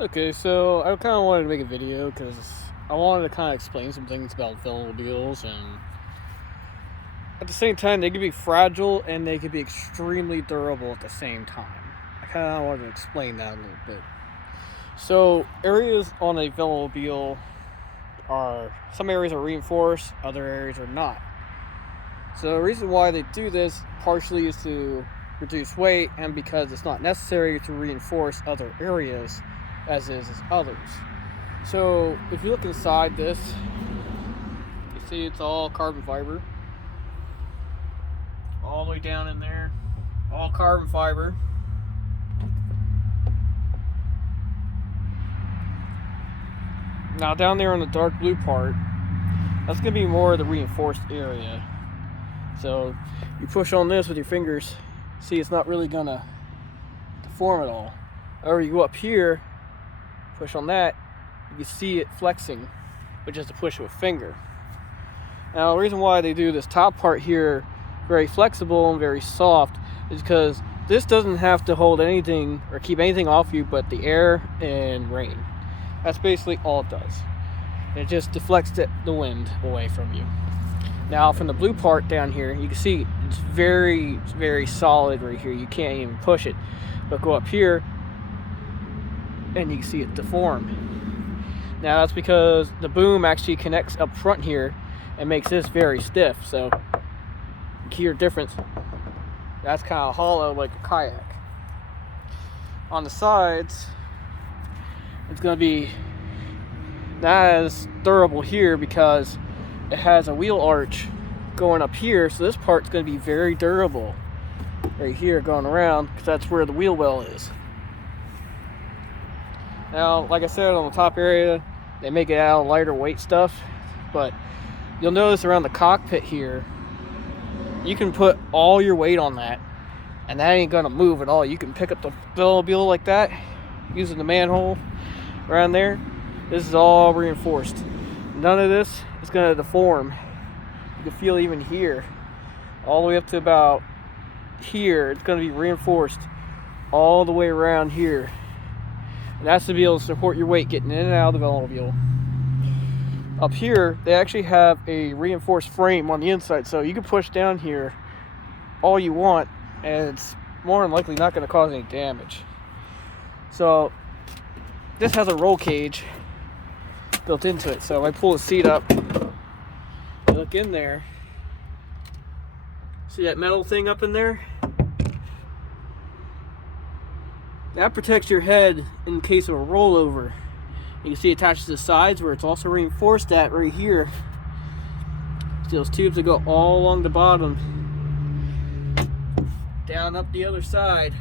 Okay, so I kind of wanted to make a video because I wanted to kind of explain some things about Velomobiles, and at the same time, they can be fragile and they can be extremely durable at the same time. I kind of wanted to explain that a little bit. So, areas on a Velomobile are some areas are reinforced, other areas are not. So, the reason why they do this partially is to reduce weight and because it's not necessary to reinforce other areas as is others. So if you look inside this, you see it's all carbon fiber. All the way down in there, all carbon fiber. Now down there on the dark blue part, that's going to be more of the reinforced area. So you push on this with your fingers, see it's not really going to deform at all. Or you go up here, push on that, you can see it flexing, which is to push with a finger. Now the reason why they do this top part here very flexible and very soft is because this doesn't have to hold anything or keep anything off you but the air and rain. That's basically all it does. It just deflects the wind away from you. Now from the blue part down here, you can see it's very, very solid right here. You can't even push it. But go up here and you can see it deform. Now that's because the boom actually connects up front here and makes this very stiff. So you can hear a difference. That's kind of hollow like a kayak. On the sides, it's going to be not as durable here because it has a wheel arch going up here. So this part's going to be very durable right here going around because that's where the wheel well is. Now, like I said, on the top area, they make it out of lighter weight stuff, but you'll notice around the cockpit here, you can put all your weight on that, and that ain't gonna move at all. You can pick up the Velomobile like that, using the manhole around there. This is all reinforced. None of this is gonna deform. You can feel even here, all the way up to about here, it's gonna be reinforced all the way around here. And that's to be able to support your weight getting in and out of the Velomobile. Up here, they actually have a reinforced frame on the inside, so you can push down here all you want, and it's more than likely not going to cause any damage. So this has a roll cage built into it. So if I pull the seat up, look in there, see that metal thing up in there? That protects your head in case of a rollover. You can see attached to the sides where it's also reinforced at right here. See those tubes that go all along the bottom, down up the other side.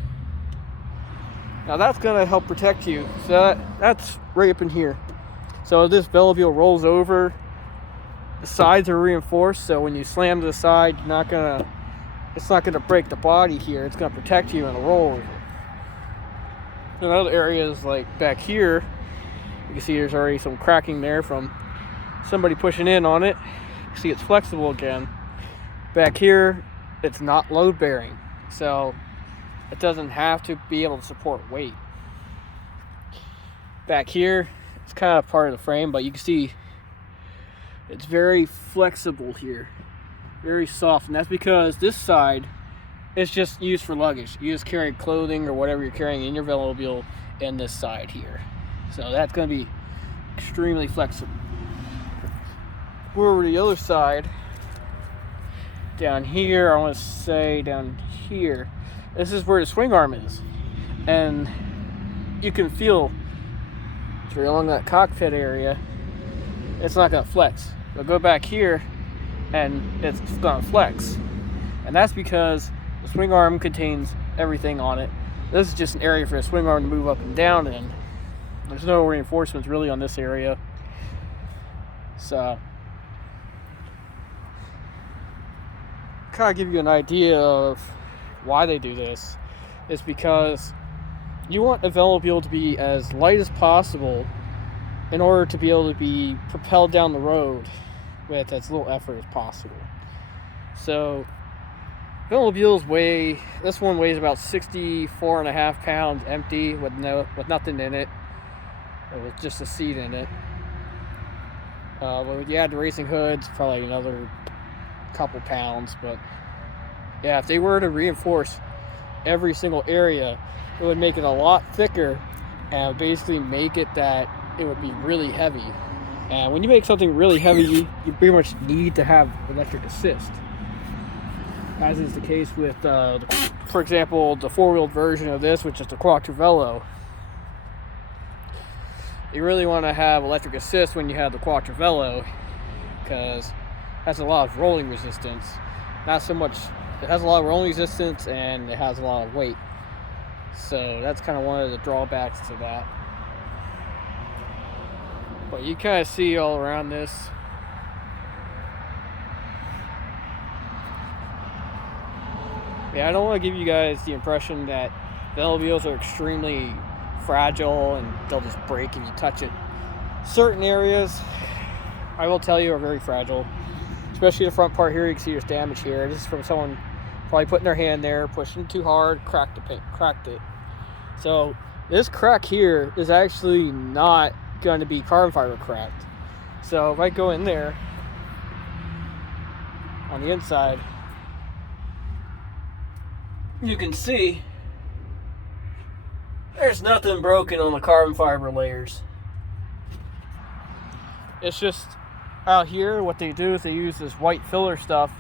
Now that's gonna help protect you. So that's right up in here. So as this Velomobile rolls over, the sides are reinforced. So when you slam to the side, it's not gonna break the body here. It's gonna protect you in a rollover. In other areas like back here, you can see there's already some cracking there from somebody pushing in on it. You see it's flexible again. Back here, it's not load bearing, so it doesn't have to be able to support weight. Back here, it's kind of part of the frame, but you can see it's very flexible here, very soft, and that's because this side is just used for luggage. You just carry clothing or whatever you're carrying in your Velomobile in this side here. So that's going to be extremely flexible. We're over the other side, down here, I want to say down here, this is where the swing arm is. And you can feel, if you're along that cockpit area, it's not going to flex. But go back here, and it's going to flex. And that's because the swing arm contains everything on it. This is just an area for the swing arm to move up and down in. There's no reinforcements really on this area. So, kind of give you an idea of why they do this. It's because you want a Velomobile to be as light as possible in order to be able to be propelled down the road with as little effort as possible. So Velomobiles this one weighs about 64.5 pounds empty with nothing in it. with just a seat in it. But when you add the racing hoods, probably another couple pounds. But yeah, if they were to reinforce every single area, it would make it a lot thicker and basically make it that it would be really heavy. And when you make something really heavy, you pretty much need to have electric assist, as is the case with, for example, the four-wheeled version of this, which is the Quattro Velo. You really want to have electric assist when you have the Quattro Velo, because it has a lot of rolling resistance. Not so much, it has a lot of rolling resistance and it has a lot of weight. So that's kind of one of the drawbacks to that. But you kind of see all around this. Yeah, I don't want to give you guys the impression that Velomobiles are extremely fragile and they'll just break if you touch it. Certain areas, I will tell you, are very fragile. Especially the front part here, you can see there's damage here. This is from someone probably putting their hand there, pushing too hard, cracked it. So this crack here is actually not going to be carbon fiber cracked. So if I go in there on the inside, you can see there's nothing broken on the carbon fiber layers. It's just out here, what they do is they use this white filler stuff,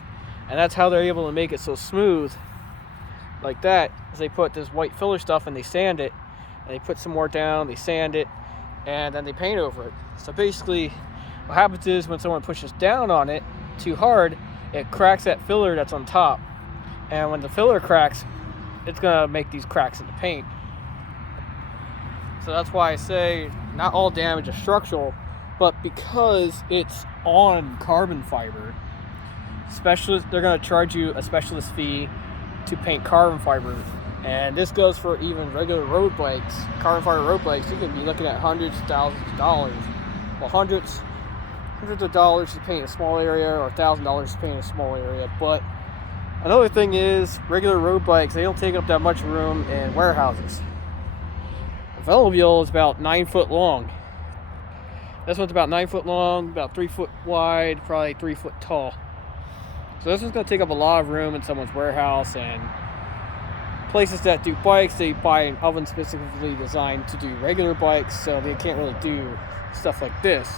and that's how they're able to make it so smooth like that, is they put this white filler stuff and they sand it, and they put some more down, they sand it, and then they paint over it. So basically what happens is when someone pushes down on it too hard, it cracks that filler that's on top, and when the filler cracks, it's gonna make these cracks in the paint. So that's why I say not all damage is structural, but because it's on carbon fiber, they're going to charge you a specialist fee to paint carbon fiber. And this goes for even regular road bikes, carbon fiber road bikes. You can be looking at hundreds of thousands of dollars. Well, hundreds of dollars to paint a small area, or $1,000 to paint a small area. But another thing is, regular road bikes, they don't take up that much room in warehouses. A Velomobile is about 9 foot long. This one's about 9 foot long, about 3 foot wide, probably 3 foot tall. So this one's going to take up a lot of room in someone's warehouse, and places that do bikes, they buy an oven specifically designed to do regular bikes, so they can't really do stuff like this.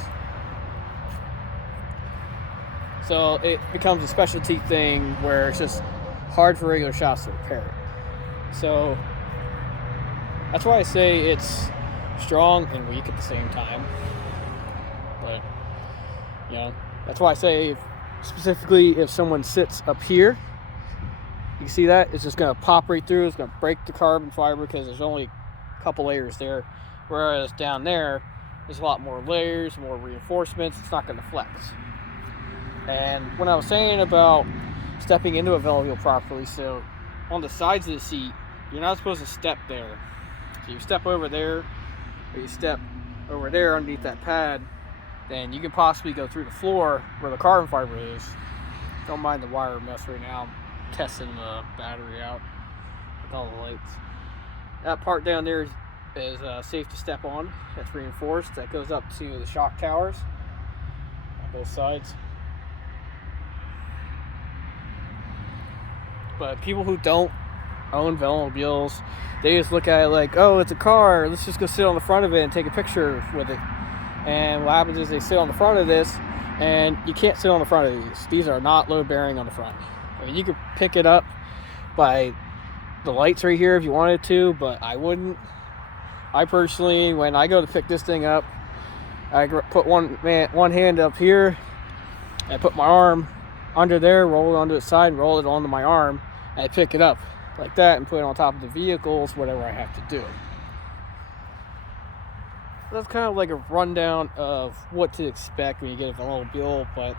So it becomes a specialty thing where it's just hard for regular shops to repair it. So that's why I say it's strong and weak at the same time. But, you know, that's why I say specifically if someone sits up here, you see that? It's just going to pop right through. It's going to break the carbon fiber because there's only a couple layers there. Whereas down there, there's a lot more layers, more reinforcements. It's not going to flex. And when I was saying about stepping into a Velomobile properly, so on the sides of the seat, you're not supposed to step there. So you step over there, or you step over there underneath that pad, then you can possibly go through the floor where the carbon fiber is. Don't mind the wire mess right now. I'm testing the battery out with all the lights. That part down there is safe to step on. That's reinforced. That goes up to the shock towers on both sides. But people who don't own Velomobiles, they just look at it like, oh, it's a car, let's just go sit on the front of it and take a picture with it. And what happens is they sit on the front of this, and you can't sit on the front of these. These are not load bearing on the front. I mean, you could pick it up by the lights right here if you wanted to, but I wouldn't. I personally, when I go to pick this thing up, I put one hand up here, and I put my arm under there, roll it onto the side, roll it onto my arm, and I pick it up like that and put it on top of the vehicles, whatever I have to do. That's kind of like a rundown of what to expect when you get a Velomobile, but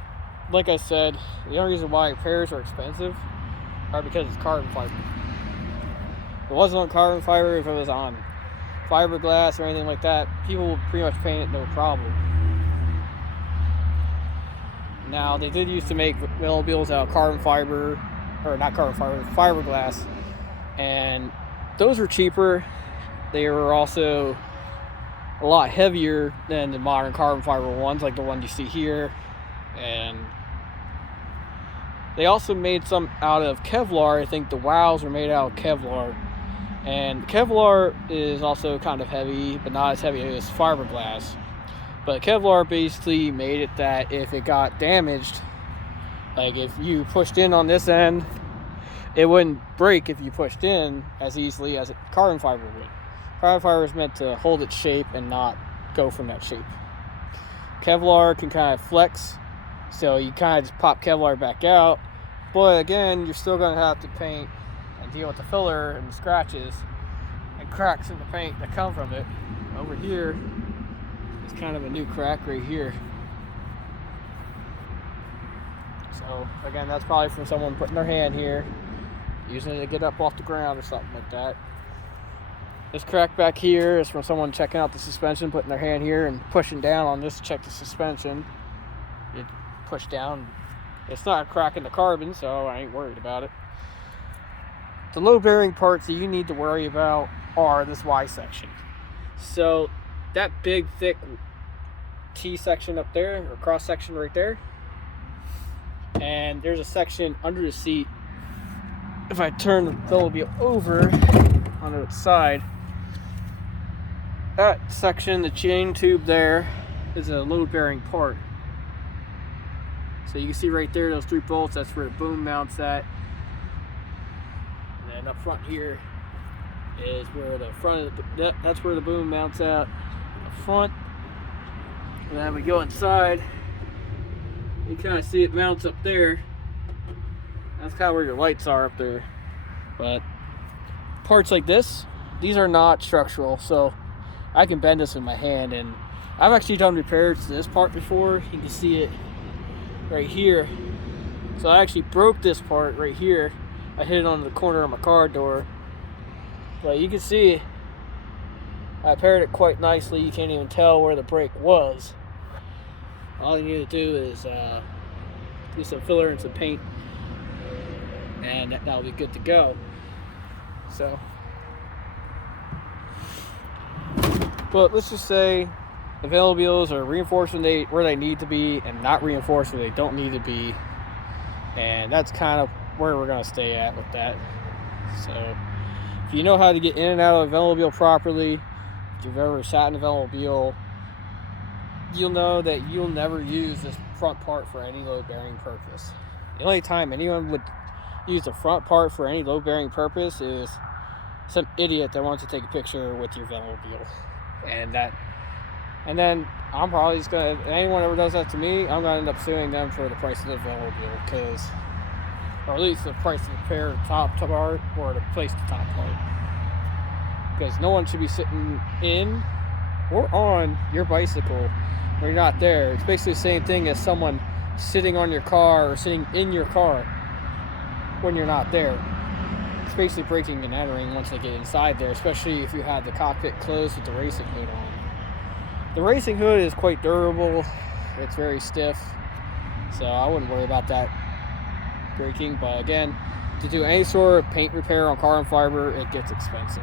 like I said, the only reason why repairs are expensive are because it's carbon fiber. If it wasn't on carbon fiber, if it was on fiberglass or anything like that, people would pretty much paint it no problem. Now, they did used to make Velomobiles out of carbon fiber, or not carbon fiber, fiberglass, and those were cheaper. They were also a lot heavier than the modern carbon fiber ones, like the one you see here. And they also made some out of Kevlar. I think the wows are made out of Kevlar. And Kevlar is also kind of heavy, but not as heavy as fiberglass. But Kevlar basically made it that if it got damaged, like if you pushed in on this end, it wouldn't break if you pushed in as easily as carbon fiber would. Carbon fiber is meant to hold its shape and not go from that shape. Kevlar can kind of flex, so you kind of just pop Kevlar back out. But again, you're still going to have to paint and deal with the filler and the scratches and cracks in the paint that come from it. Over here is kind of a new crack right here. So again, that's probably from someone putting their hand here, using it to get up off the ground or something like that. This crack back here is from someone checking out the suspension, putting their hand here and pushing down on this to check the suspension. You push down. It's not a crack in the carbon, so I ain't worried about it. The low bearing parts that you need to worry about are this Y section. So that big thick T section up there, or cross section right there, and there's a section under the seat. If I turn the Velomobile over onto its side, that section, the chain tube there, is a load bearing part. So you can see right there, those 3 bolts, that's where the boom mounts at. And then up front here is where the front of that's where the boom mounts at up front. And then we go inside, you kind of see it mounts up there. That's kind of where your lights are up there. But parts like this, these are not structural, so I can bend this in my hand. And I've actually done repairs to this part before. You can see it right here. So I actually broke this part right here. I hit it on the corner of my car door. But you can see I repaired it quite nicely. You can't even tell where the break was. All you need to do is do some filler and some paint, and that'll be good to go. So, but let's just say the Velomobiles are reinforced where they need to be and not reinforced where they don't need to be, and that's kind of where we're going to stay at with that. So if you know how to get in and out of a Velomobile properly, if you've ever sat in a Velomobile, you'll know that you'll never use this front part for any load bearing purpose. The only time anyone would use the front part for any load bearing purpose is some idiot that wants to take a picture with your Velomobile. And then I'm probably just gonna, if anyone ever does that to me, I'm gonna end up suing them for the price of the Velomobile, because, or at least the price of the repair top part or to place the top part. Because no one should be sitting in or on your bicycle when you're not there. It's basically the same thing as someone sitting on your car or sitting in your car when you're not there. It's basically breaking and entering once they get inside there, especially if you have the cockpit closed with the racing hood on. The racing hood is quite durable. It's very stiff, so I wouldn't worry about that breaking. But again, to do any sort of paint repair on carbon fiber, it gets expensive.